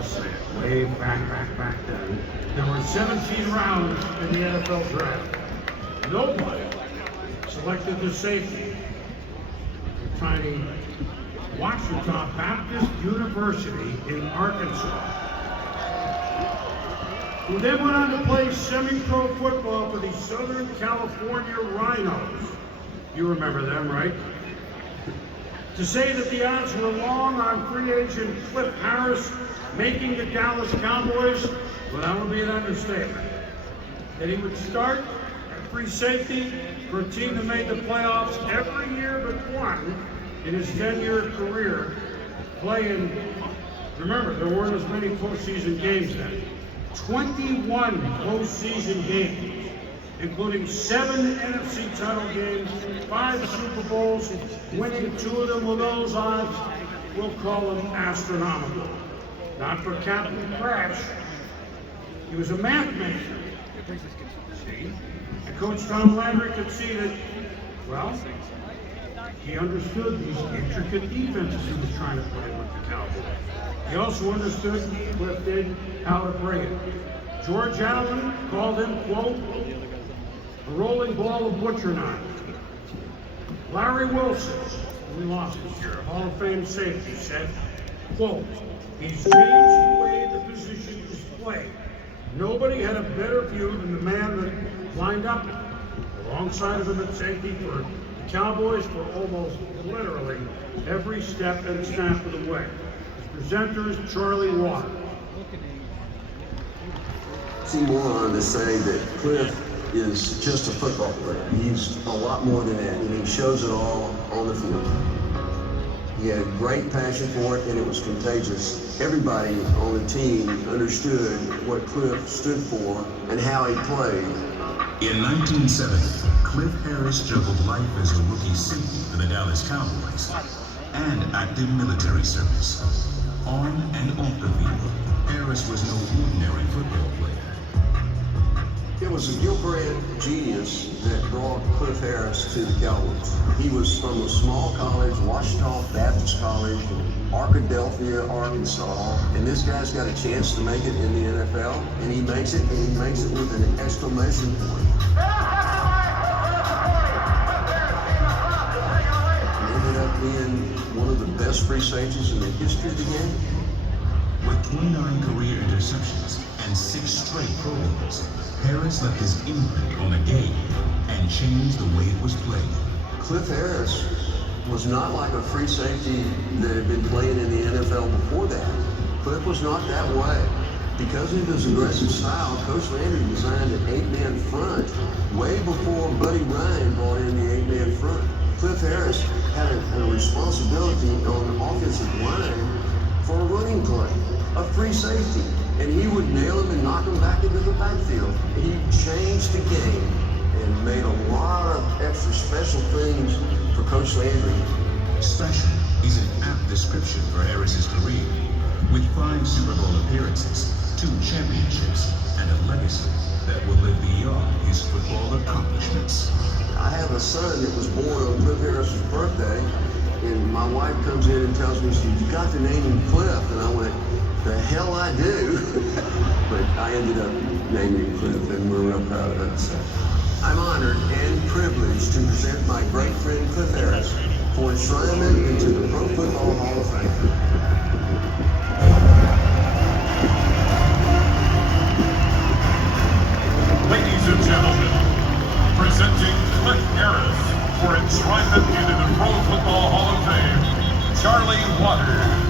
I'll say it, way back then, there were 17 rounds in the NFL draft. Nobody selected the safety. Tiny Ouachita Baptist University in Arkansas, who then went on to play semi-pro football for the Southern California Rhinos. You remember them, right? To say that the odds were long on free agent Cliff Harris making the Dallas Cowboys, well, that would be an understatement. That he would start at free safety for a team that made the playoffs every year but one in his 10-year career, playing, remember, there weren't as many postseason games then. 21 postseason games, including 7 NFC title games, 5 Super Bowls, winning 2 of them with those odds. We'll call them astronomical. Not for Captain Crash. He was a math major. See? And Coach Tom Landry could see that, well, he understood these intricate defenses he was trying to put in with the Cowboys. He also understood, Cliff did, how to bring it. George Allen called him, quote, a rolling ball of butcher knives. Larry Wilson, we lost this year, Hall of Fame safety, said, quote, he's changed the way the position is played. Nobody had a better view than the man that lined up alongside of him at safety for the Cowboys for almost literally every step and snap of the way. His presenters, Charlie Waters. More on to say that Cliff is just a football player. He's a lot more than that, and he shows it all on the field. He had great passion for it, and it was contagious. Everybody on the team understood what Cliff stood for and how he played. In 1970, Cliff Harris juggled life as a rookie safety for the Dallas Cowboys and active military service. On and off the field, Harris was no ordinary football player. It was a Gilbert genius that brought Cliff Harris to the Cowboys. He was from a small college, Ouachita Baptist College in Arkadelphia, Arkansas, and this guy's got a chance to make it in the NFL, and he makes it, and he makes it with an exclamation point. He ended up being one of the best free safeties in the history of the game. With 29 career interceptions and 6 straight Pro Bowls, Harris left his imprint on a game and changed the way it was played. Cliff Harris was not like a free safety that had been playing in the NFL before that. Cliff was not that way. Because of his aggressive style, Coach Landry designed an 8-man front way before Buddy Ryan brought in the 8-man front. Cliff Harris had a responsibility on the offensive line for a running play, a free safety, and he would nail him and knock him back into the backfield. He changed the game and made a lot of extra special things for Coach Landry. Special is an apt description for Harris's career, with 5 Super Bowl appearances, 2 championships, and a legacy that will live beyond his football accomplishments. I have a son that was born on Cliff Harris's birthday, and my wife comes in and tells me, you got to name him Cliff, and I went, the hell I do. But I ended up naming him Cliff, and we're real proud of it. So I'm honored and privileged to present my great friend Cliff Harris for enshrinement into the Pro Football Hall of Fame. Ladies and gentlemen, presenting Cliff Harris for enshrinement into the Pro Football Hall of Fame, Charlie Waters.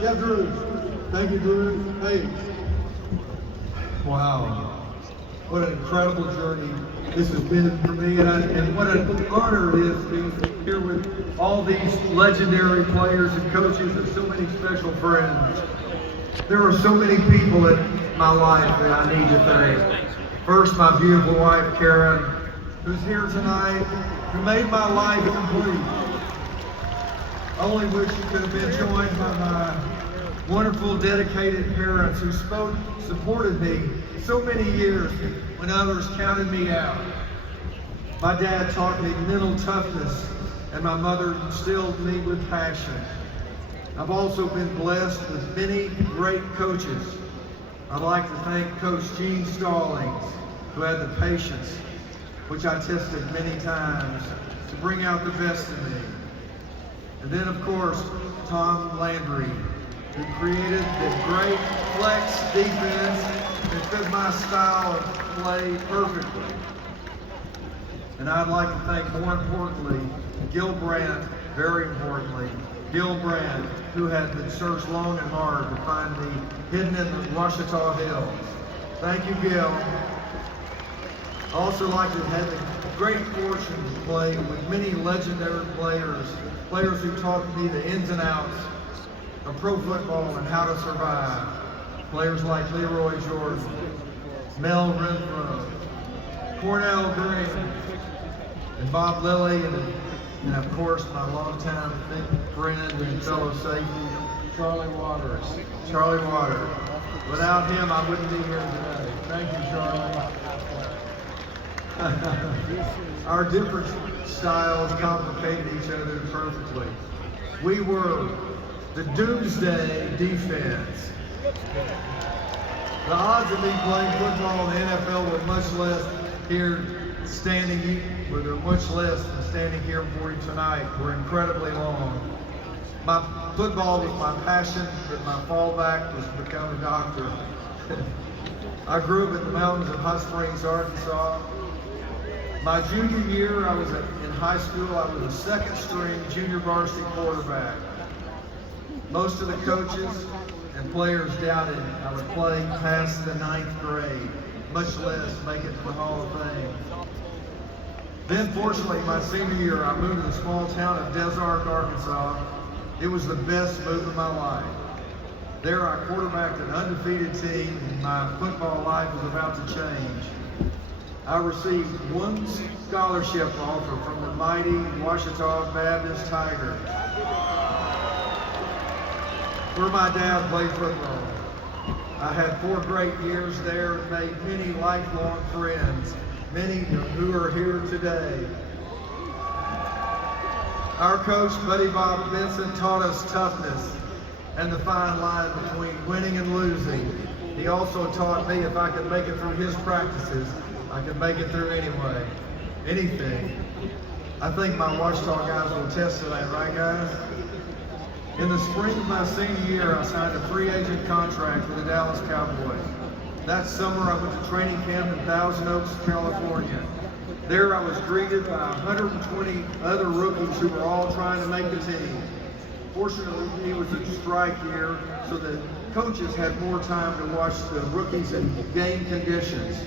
Yeah, Drew. Thank you, Drew. Hey, Wow. What an incredible journey this has been for me, and what an honor it is to be here with all these legendary players and coaches and so many special friends. There are so many people in my life that I need to thank. First, my beautiful wife, Karen, who's here tonight, who made my life complete. I only wish you could have been joined by my wonderful, dedicated parents who supported me so many years when others counted me out. My dad taught me mental toughness, and my mother instilled me with passion. I've also been blessed with many great coaches. I'd like to thank Coach Gene Stallings, who had the patience, which I tested many times, to bring out the best in me. And then, of course, Tom Landry, who created the great flex defense that fit my style of play perfectly. And I'd like to thank, more importantly, Gil Brandt, very importantly, Gil Brandt, who had been searched long and hard to find me hidden in the Washita Hills. Thank you, Gil. I also like to have the great fortune to play with many legendary players who taught me the ins and outs of pro football and how to survive. Players like Leroy Jordan, Mel Renfro, Cornell Green, and Bob Lilly, and of course my longtime friend and fellow safety, Charlie Waters. Charlie Waters. Without him, I wouldn't be here today. Thank you, Charlie. Our different styles complicated each other perfectly. We were the doomsday defense. The odds of me playing football in the NFL were much less here standing, were much less than standing here for you tonight. Were incredibly long. My football was my passion, but my fallback was to become a doctor. I grew up in the mountains of Hot Springs, Arkansas. My junior year, I was in high school. I was a second string junior varsity quarterback. Most of the coaches and players doubted I would play past the 9th grade, much less make it to the Hall of Fame. Then, fortunately, my senior year, I moved to the small town of Des Arc, Arkansas. It was the best move of my life. There, I quarterbacked an undefeated team, and my football life was about to change. I received one scholarship offer from the mighty Washita Baptist Tigers, where my dad played football. I had 4 great years there and made many lifelong friends, many who are here today. Our coach, Buddy Bob Benson, taught us toughness and the fine line between winning and losing. He also taught me if I could make it through his practices, I could make it through anyway, anything. I think my Washita guys will attest to that, right guys? In the spring of my senior year, I signed a free agent contract with the Dallas Cowboys. That summer, I went to training camp in Thousand Oaks, California. There, I was greeted by 120 other rookies who were all trying to make the team. Fortunately, it was a strike year, so the coaches had more time to watch the rookies in game conditions.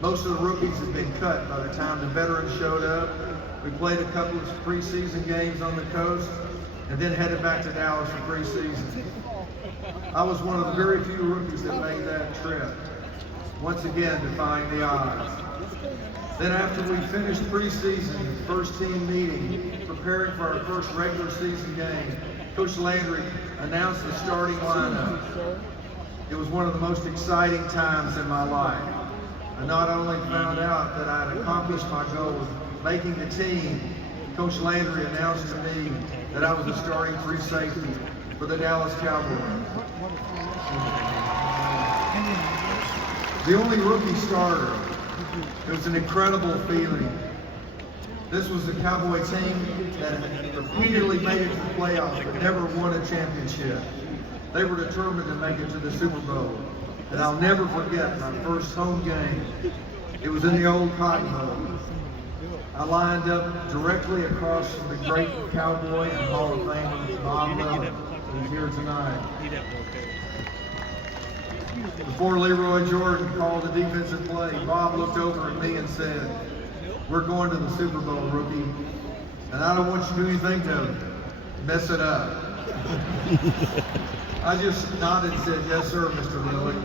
Most of the rookies had been cut by the time the veterans showed up. We played a couple of preseason games on the coast and then headed back to Dallas for preseason. I was one of the very few rookies that made that trip, once again defying the odds. Then after we finished preseason, first team meeting, preparing for our first regular season game, Coach Landry announced the starting lineup. It was one of the most exciting times in my life. I not only found out that I had accomplished my goal of making the team, Coach Landry announced to me that I was the starting free safety for the Dallas Cowboys. The only rookie starter. It was an incredible feeling. This was the Cowboy team that repeatedly made it to the playoffs but never won a championship. They were determined to make it to the Super Bowl. And I'll never forget my first home game. It was in the old Cotton Bowl. I lined up directly across from the great Cowboy and Hall of Famer Bob Lilly, who's here tonight. Before Leroy Jordan called the defensive play, Bob looked over at me and said, "We're going to the Super Bowl, rookie, and I don't want you to do anything to mess it up." I just nodded and said, "Yes, sir, Mr. Lilly."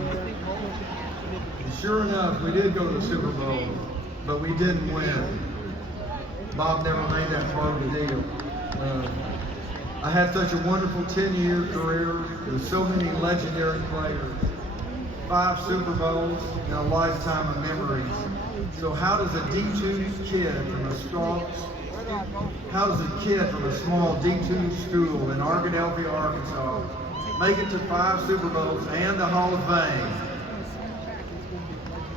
And sure enough, we did go to the Super Bowl, but we didn't win. Bob never made that part of the deal. I had such a wonderful 10-year career with so many legendary players. 5 Super Bowls and a lifetime of memories. So how does a D2 kid from a small D2 school in Arkadelphia, Arkansas, make it to 5 Super Bowls and the Hall of Fame?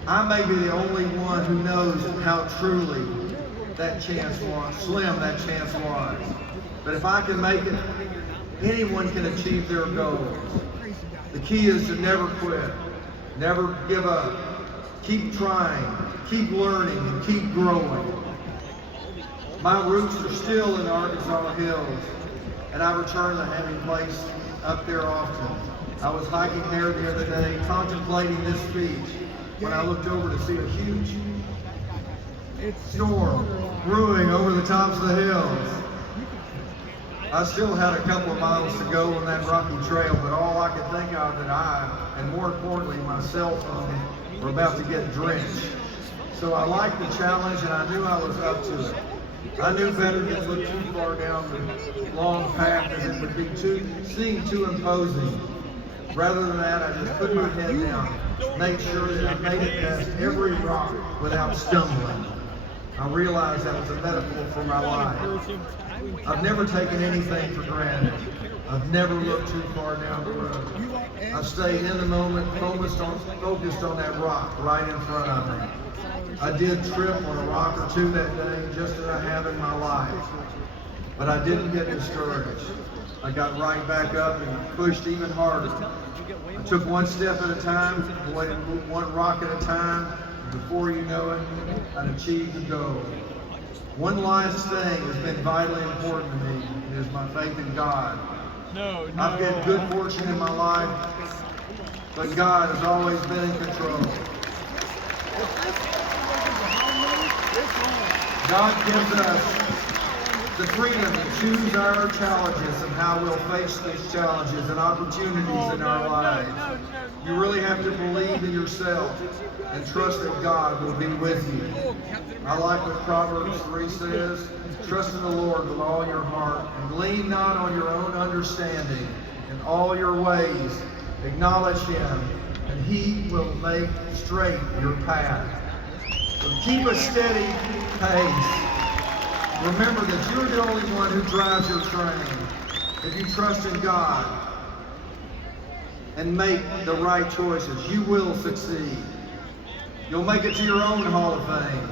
I may be the only one who knows how truly that chance was, slim that chance was. But if I can make it, anyone can achieve their goals. The key is to never quit, never give up, keep trying, keep learning, and keep growing. My roots are still in Arkansas Hills, and I return to having place up there often. I was hiking there the other day, contemplating this speech, when I looked over to see a huge storm brewing over the tops of the hills. I still had a couple of miles to go on that rocky trail, but all I could think of that I, and more importantly, my cell phone, were about to get drenched. So I liked the challenge, and I knew I was up to it. I knew better than to look too far down the long path, as it would be seem too imposing. Rather than that, I just put my head down, made sure that I made it past every rock without stumbling. I realized that was a metaphor for my life. I've never taken anything for granted. I've never looked too far down the road. I've stayed in the moment, focused on that rock right in front of me. I did trip on a rock or two that day, just as I have in my life. But I didn't get discouraged. I got right back up and pushed even harder. I took one step at a time, avoided one rock at a time. Before you know it, I'd achieved the goal. One last thing has been vitally important to me. It is my faith in God. I've had good fortune in my life, but God has always been in control. God gives us the freedom to choose our challenges and how we'll face these challenges and opportunities in our lives. You really have to believe in yourself and trust that God will be with you. I like what Proverbs 3 says, "Trust in the Lord with all your heart and lean not on your own understanding. In all your ways acknowledge Him, and He will make straight your path." So keep a steady pace. Remember that you're the only one who drives your train. If you trust in God and make the right choices, you will succeed. You'll make it to your own Hall of Fame,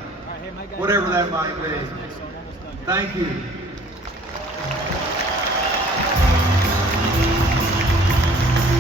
whatever that might be. Thank you.